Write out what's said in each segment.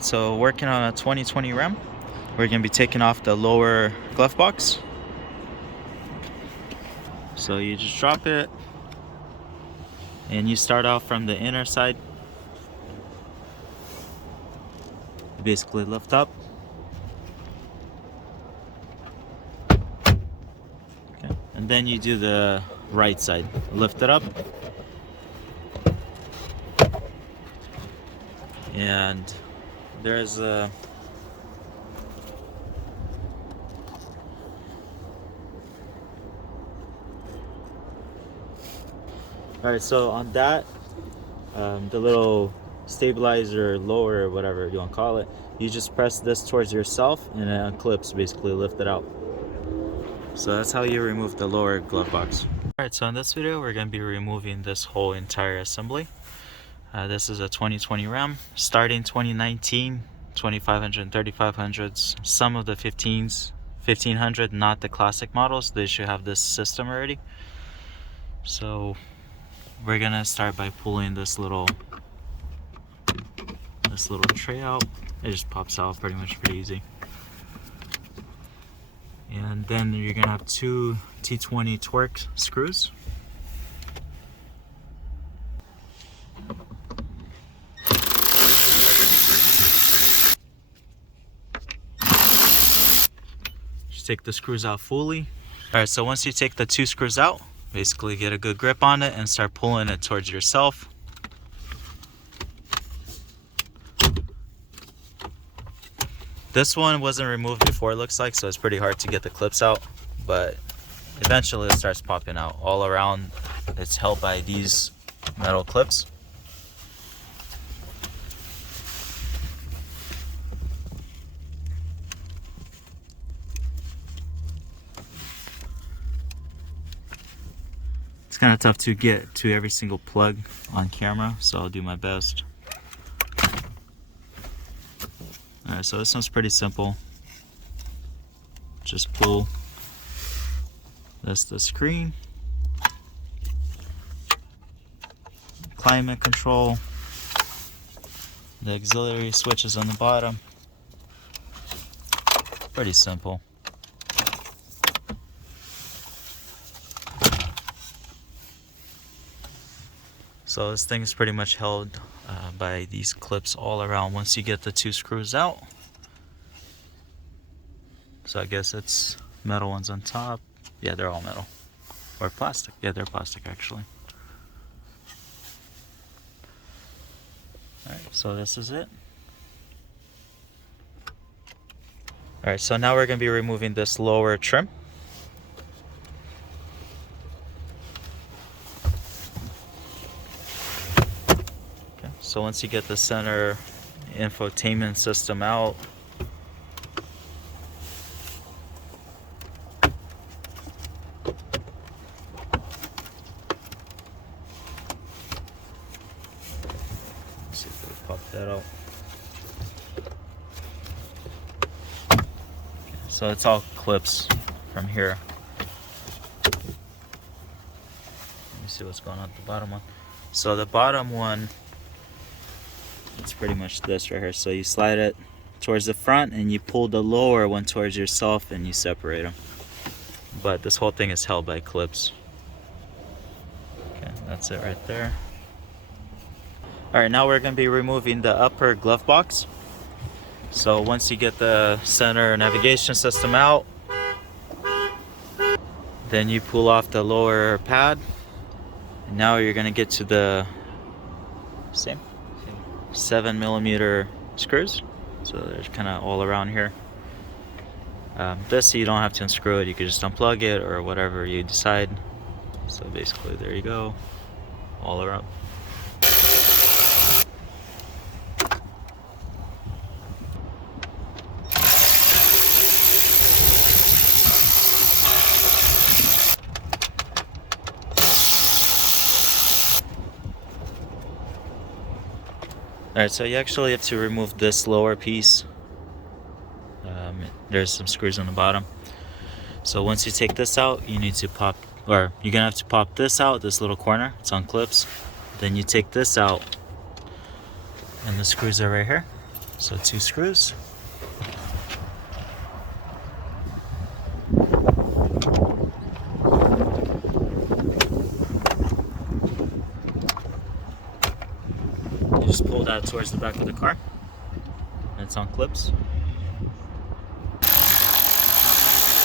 So working on a 2020 Ram, we're going to be taking off the lower glove box. So you just drop it and you start off from the inner side. You basically lift up. Okay. And then you do the right side. Lift it up. And there's a Alright, so on that, the little stabilizer, lower, or whatever you want to call it, you just press this towards yourself and it unclips, basically lift it out. So that's how you remove the lower glove box. Alright, so in this video we're going to be removing this whole entire assembly. This is a 2020 Ram, starting 2019, 2500 and 3500s, some of the 15s, 1500, not the classic models, they should have this system already. So we're gonna start by pulling this little tray out. It just pops out pretty easy. And then you're gonna have two T20 Torx screws. Just take the screws out fully. Alright, so once you take the two screws out, basically get a good grip on it and start pulling it towards yourself. This one wasn't removed before, it looks like, so it's pretty hard to get the clips out, but eventually it starts popping out. All around it's held by these metal clips. It's kind of tough to get to every single plug on camera, so I'll do my best. Alright, so this one's pretty simple. Just pull the screen, climate control, the auxiliary switches on the bottom. Pretty simple. So this thing is pretty much held by these clips all around once you get the two screws out. So I guess it's metal ones on top. Yeah, they're all metal. Or plastic. Yeah, they're plastic actually. Alright, so this is it. Alright, so now we're going to be removing this lower trim. So once you get the center infotainment system out, let's see if we pop that out. So it's all clips from here. Let me see what's going on with the bottom one. So the bottom one, it's pretty much this right here. So you slide it towards the front and you pull the lower one towards yourself and you separate them. But this whole thing is held by clips. Okay, that's it right there. Alright, now we're going to be removing the upper glove box. So once you get the center navigation system out, then you pull off the lower pad. And now you're going to get to the same 7mm screws, so there's kind of all around here. This you don't have to unscrew it, you can just unplug it or whatever you decide. So basically there you go, all around. Alright, so you actually have to remove this lower piece. There's some screws on the bottom. So once you take this out, you need to pop, or you're gonna have to pop this out, this little corner, it's on clips. Then you take this out, and the screws are right here. So 2 screws. You just pull that towards the back of the car. And it's on clips.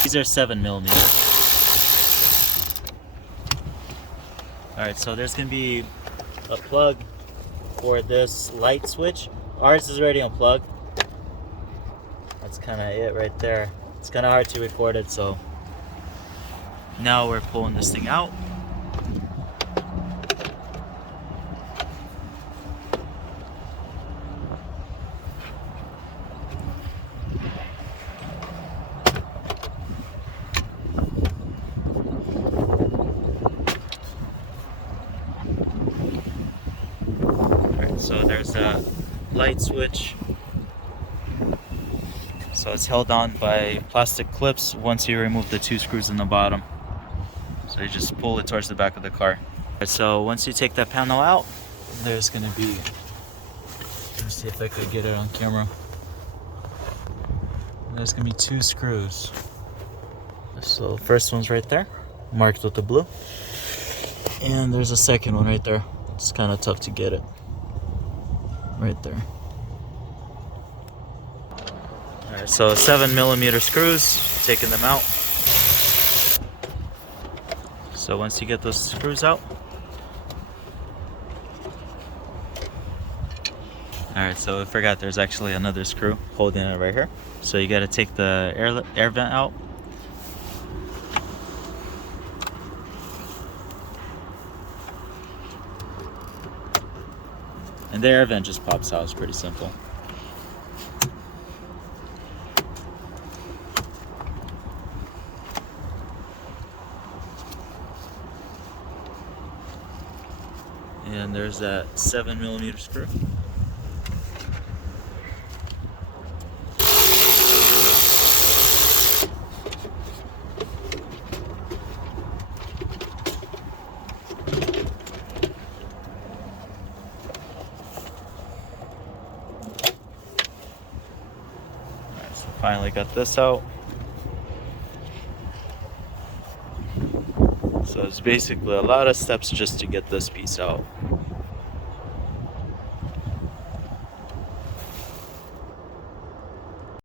These are 7mm. Alright, so there's going to be a plug for this light switch. Ours is already unplugged. That's kind of it right there. It's kind of hard to record it, so now we're pulling this thing out. So there's a light switch. So it's held on by plastic clips once you remove the 2 screws in the bottom. So you just pull it towards the back of the car. So once you take that panel out, there's going to be, let me see if I could get it on camera. There's going to be 2 screws. So the first one's right there, marked with the blue. And there's a second one right there. It's kind of tough to get it. Right there. Alright, so 7mm screws, taking them out. So once you get those screws out. Alright, so I forgot there's actually another screw holding it right here. So you gotta take the air vent out. And the air vent just pops out. It's pretty simple. And there's that 7mm screw. Finally got this out. So it's basically a lot of steps just to get this piece out.